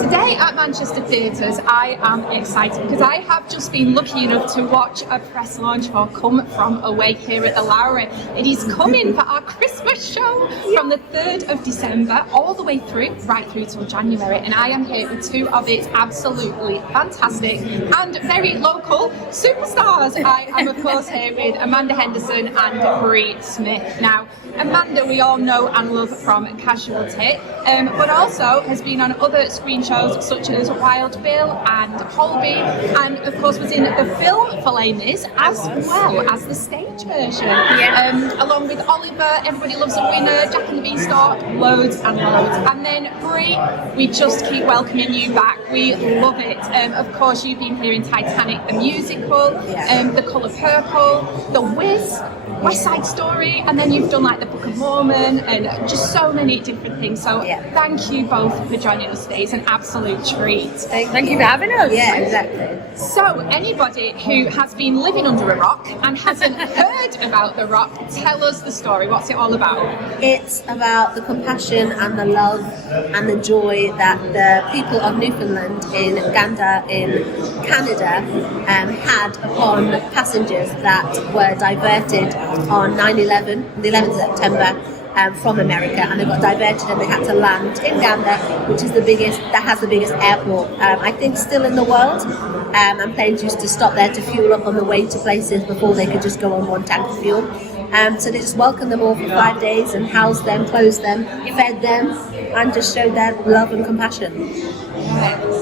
Today at Manchester Theatres, I am excited because I have just been lucky enough to watch a press launch for Come From Away here at the Lowry. It is coming for our Christmas show from the 3rd of December all the way through, right through till January, and I am here with two of its absolutely fantastic and very local superstars. I am of course here with Amanda Henderson and Bree Smith. Now, Amanda we all know and love from Casualty, but also has been on other screen shows such as Wild Bill and Holby, and of course was in the film for Les Mis as well as the stage version, along with Oliver, Everybody Loves a Winner, Jack and the Beanstalk, loads and loads. And then Bree, we just keep welcoming you back. We love it. Of course, you've been here in Titanic the musical, The Colour Purple, The Wiz, West Side Story, and then you've done like the Book of Mormon and just so many different things. So thank you both for joining us today. It's an absolute treat. Thank you for having us. Yeah, exactly. So anybody who has been living under a rock and hasn't heard about The Rock, tell us the story. What's it all about? It's about the compassion and the love and the joy that the people of Newfoundland in Uganda in Canada had upon passengers that were diverted on 9/11, the 11th of September, from America, and they got diverted and they had to land in Uganda, which is that has the biggest airport, I think, still in the world. And planes used to stop there to fuel up on the way to places before they could just go on one tank of fuel. So they just welcomed them all for 5 days and housed them, clothed them, fed them, and just showed their love and compassion.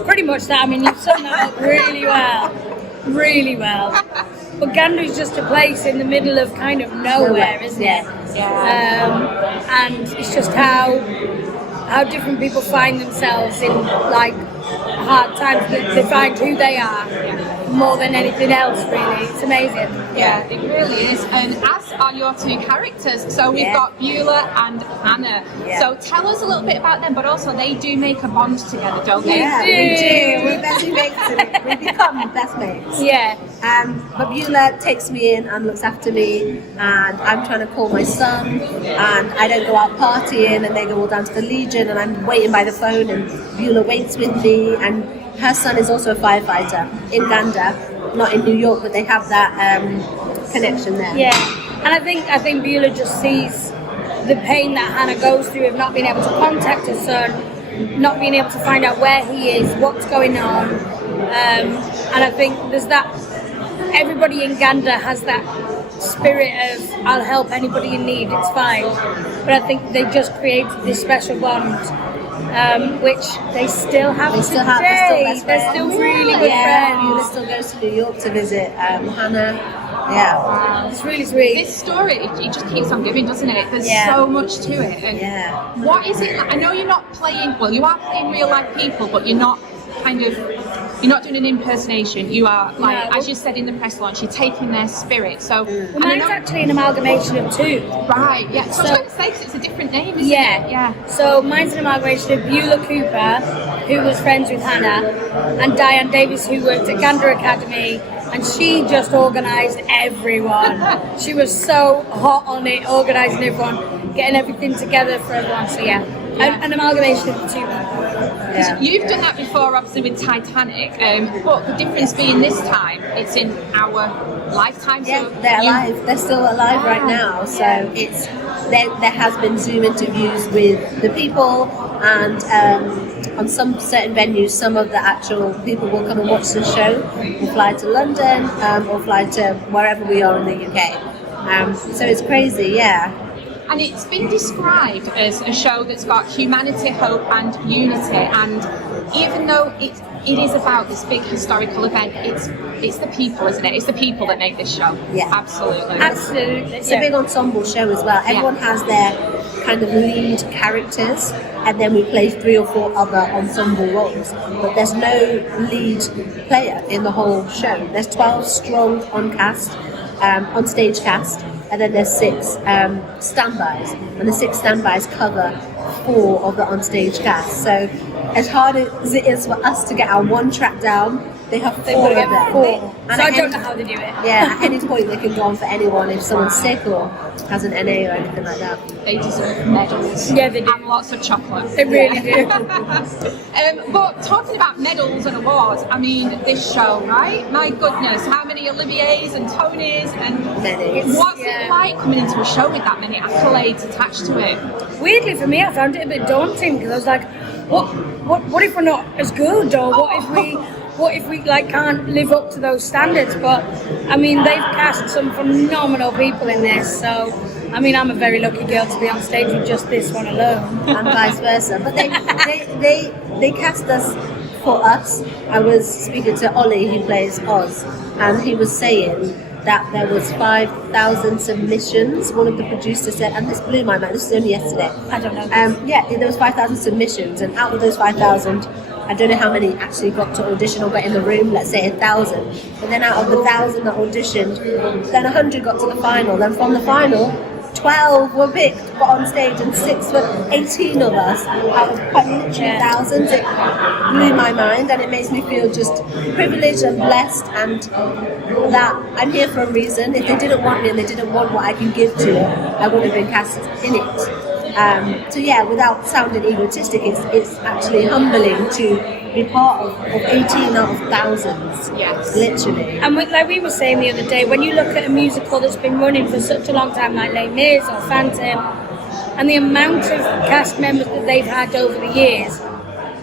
Pretty much that. I mean, you've summed that up really well. Really well. Uganda is just a place in the middle of kind of nowhere, isn't it? And it's just how different people find themselves in like hard times. They find who they are more than anything else, really. It's amazing. Yeah, it really is. And as are your two characters. So we've got Beulah and Hannah. So tell us a little bit about them, but also they do make a bond together, don't they? Yeah, we do. We're best mates. We become best mates. Yeah. But Beulah takes me in and looks after me, and I'm trying to call my son, and I don't go out partying, and they go all down to the Legion, and I'm waiting by the phone, and Beulah waits with me, and her son is also a firefighter in Uganda, not in New York, but they have that connection there. Yeah, and I think Beulah just sees the pain that Hannah goes through of not being able to contact her son, not being able to find out where he is, what's going on, and I think there's that. Everybody in Uganda has that spirit of I'll help anybody in need, it's fine. But I think they just created this special bond, which they still have today. They're still really good friends. Beulah still goes to New York to visit Hannah. Yeah. It's really sweet. This story, it just keeps on giving, doesn't it? There's so much to it. And what is it? I know you're not playing, well, you are playing real life people, but you're not you're not doing an impersonation. You are, like, as you said in the press launch, you're taking their spirit. So mine's actually an amalgamation of two. Right, yeah. So I was going to say, 'cause it's a different name, isn't it? Yeah. So mine's an amalgamation of Beulah Cooper, who was friends with Hannah, and Diane Davis, who worked at Gander Academy, and she just organised everyone. She was so hot on it, organising everyone, getting everything together for everyone. So an amalgamation of the two. You've done that before, obviously, with Titanic, but the difference being this time, it's in our lifetime. Yeah, they're alive. They're still alive right now. So there has been Zoom interviews with the people, and on some certain venues, some of the actual people will come and watch the show. We'll fly to London or fly to wherever we are in the UK. So it's crazy, And it's been described as a show that's got humanity, hope and unity, and even though it is about this big historical event, it's the people, isn't it? It's the people that make this show. Yeah. Absolutely. It's a big ensemble show as well. Everyone has their kind of lead characters, and then we play 3 or 4 other ensemble roles, but there's no lead player in the whole show. There's 12 strong on stage cast, and then there's 6 standbys, and the 6 standbys cover 4 of the on-stage cast. So as hard as it is for us to get our one track down, they have four of them. So I don't know how they do it. Yeah, at any point they can go on for anyone if someone's sick or has an NA or anything like that. They deserve medals. Yeah, they do. And lots of chocolate. They really do. But talking about medals and awards, I mean, this show, right? My goodness, how many Oliviers and Tonys and Many. what's it like coming into a show with that many accolades attached to it? Weirdly for me, I found it a bit daunting because I was like, what if we're not as good, or what if we like can't live up to those standards? But I mean, they've cast some phenomenal people in this, so I mean, I'm a very lucky girl to be on stage with just this one alone. And vice versa. But they cast us for us. I was speaking to Ollie, who plays Oz, and he was saying that there was 5,000 submissions. One of the producers said, and this blew my mind. This was only yesterday. I don't know. Yeah, there was 5,000 submissions, and out of those 5,000, I don't know how many actually got to audition or got in the room. Let's say 1,000. But then out of the 1,000 that auditioned, then 100 got to the final. Then from the final, 12 were picked, got on stage, and 6 were 18 of us out of quite literally thousands. It blew my mind, and it makes me feel just privileged and blessed, and that I'm here for a reason. If they didn't want me and they didn't want what I can give to it, I wouldn't have been cast in it. So yeah, without sounding egotistic, it's actually humbling to be part of 18 out of thousands. Yes. Literally. And like we were saying the other day, when you look at a musical that's been running for such a long time, like Les Mis or Phantom, and the amount of cast members that they've had over the years,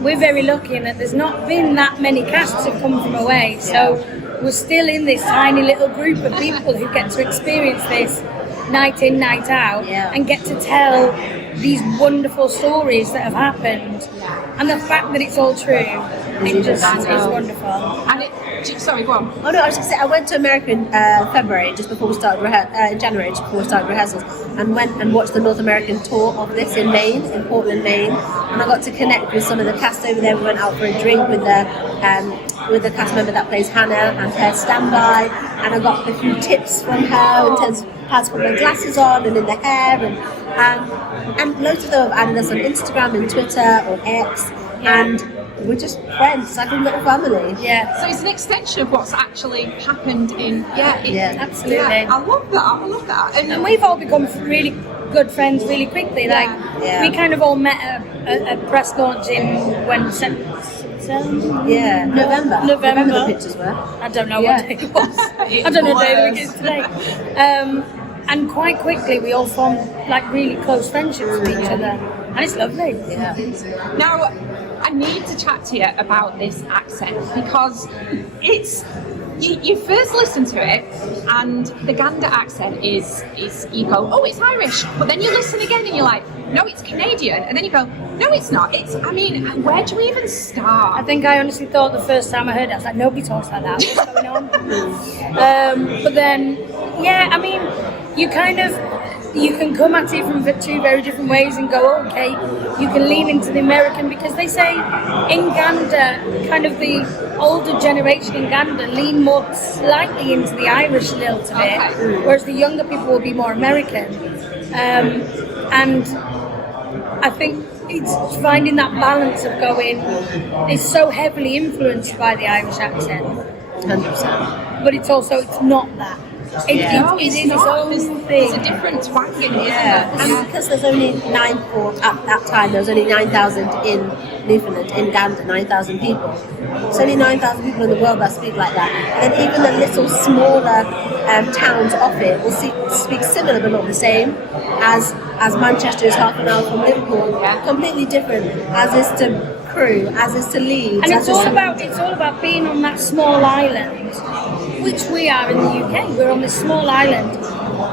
we're very lucky in that there's not been that many casts have come from away. So we're still in this tiny little group of people who get to experience this night in, night out, and get to tell these wonderful stories that have happened. And the fact that it's all true, it just is wonderful. And sorry, go on. Oh no, I was just saying, I went to America in February, just before we started in January, just before we started rehearsals, and went and watched the North American tour of this in Maine, in Portland, Maine, and I got to connect with some of the cast over there. We went out for a drink with the cast member that plays Hannah and her standby, and I got a few tips from her in terms of how to put my glasses on and in the hair, and loads of them have added us on Instagram and Twitter or X, and we're just friends. It's like a little family. Yeah. So it's an extension of what's actually happened in. Absolutely. Yeah, I love that. And we've all become really good friends really quickly. Like we kind of all met at a press launch in November the pictures were. I don't know what day it was. I don't know what day it is today. And quite quickly we all formed like really close friendships with each other, and it's lovely. Yeah. Now, I need to chat to you about this accent, because it's you first listen to it and the Gander accent is you go, oh, it's Irish, but then you listen again and you're like, no, it's Canadian, and then you go, no, it's not. I mean, where do we even start? I think I honestly thought the first time I heard it, I was like, nobody talks like that. What's going on? But then, yeah, I mean, you can come at it from two very different ways and go, okay, you can lean into the American, because they say in Gander, kind of the older generation in Gander lean more slightly into the Irish lilt of it, whereas the younger people will be more American. And I think it's finding that balance of going, it's so heavily influenced by the Irish accent. 100%. But it's not that. It is its own thing. It's a different twang in it. And because there's only at that time, there was only 9,000 in Newfoundland, in Gander, 9,000 people. There's only 9,000 people in the world that speak like that. And even the little smaller towns off it will speak similar but not the same, as Manchester is half an hour from Liverpool. Completely different, as is to Crewe, as is to Leeds. And it's all about being on that small island, which we are in the UK. We're on this small island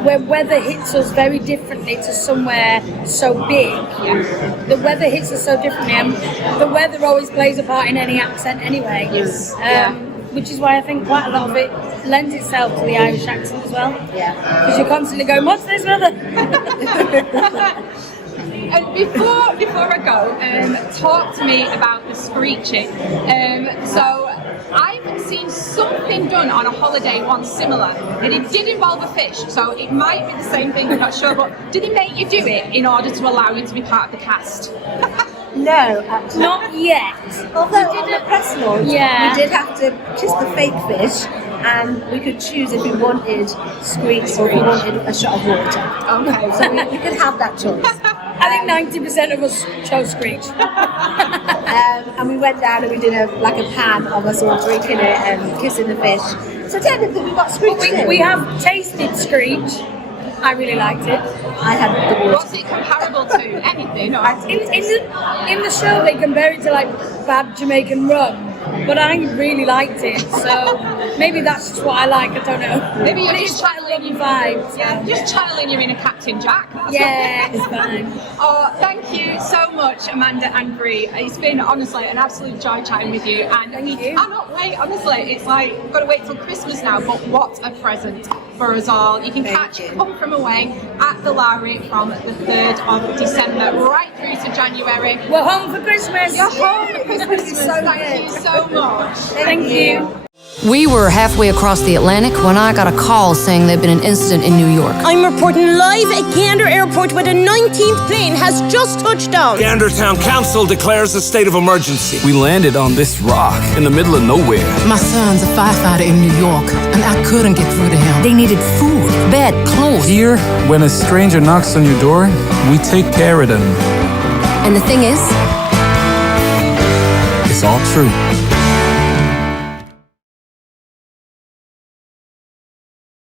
where weather hits us very differently to somewhere so big. The weather hits us so differently, and the weather always plays a part in any accent anyway. Yes. Which is why I think quite a lot of it lends itself to the Irish accent as well. Yeah. Because you're constantly going, what's this weather? And before I go, talk to me about the screeching. So I've seen something done on a holiday once similar, and it did involve a fish, so it might be the same thing, I'm not sure, but did they make you do it in order to allow you to be part of the cast? No, actually. Not yet. Although on the press launch, Yeah. we did have to kiss the fake fish, and we could choose if we wanted screech or if we wanted a shot of water. Okay. So we could have that choice. I think 90% of us chose Screech. And we went down and we did a pan of us all drinking it and kissing the fish. So technically we got screech too. We have tasted Screech. I really liked it. I had the water. Was it comparable to anything? Or In the show, they compare it to like bad Jamaican rum, but I really liked it. So maybe that's just what I like. I don't know. Maybe you're But just it's quite a channeling lovely vibe. Yeah, just channeling your inner Captain Jack. That's Yeah, what it's fine. Oh, thank you so much, Amanda and Bree. It's been honestly an absolute joy chatting with you, and we cannot wait. Honestly, it's like we've got to wait till Christmas now, but what a present for us all! You can catch Come From Away at the Lowry from the 3rd of December right through to January. We're home for Christmas. You're home for Christmas. So Thank you so much. Thank you. We were halfway across the Atlantic when I got a call saying there'd been an incident in New York. I'm reporting live at Gander Airport where the 19th plane has just touched down. Gander Town Council declares a state of emergency. We landed on this rock in the middle of nowhere. My son's a firefighter in New York, and I couldn't get through to him. They needed food, bed, clothes. Here, when a stranger knocks on your door, we take care of them. And the thing is, It's all true.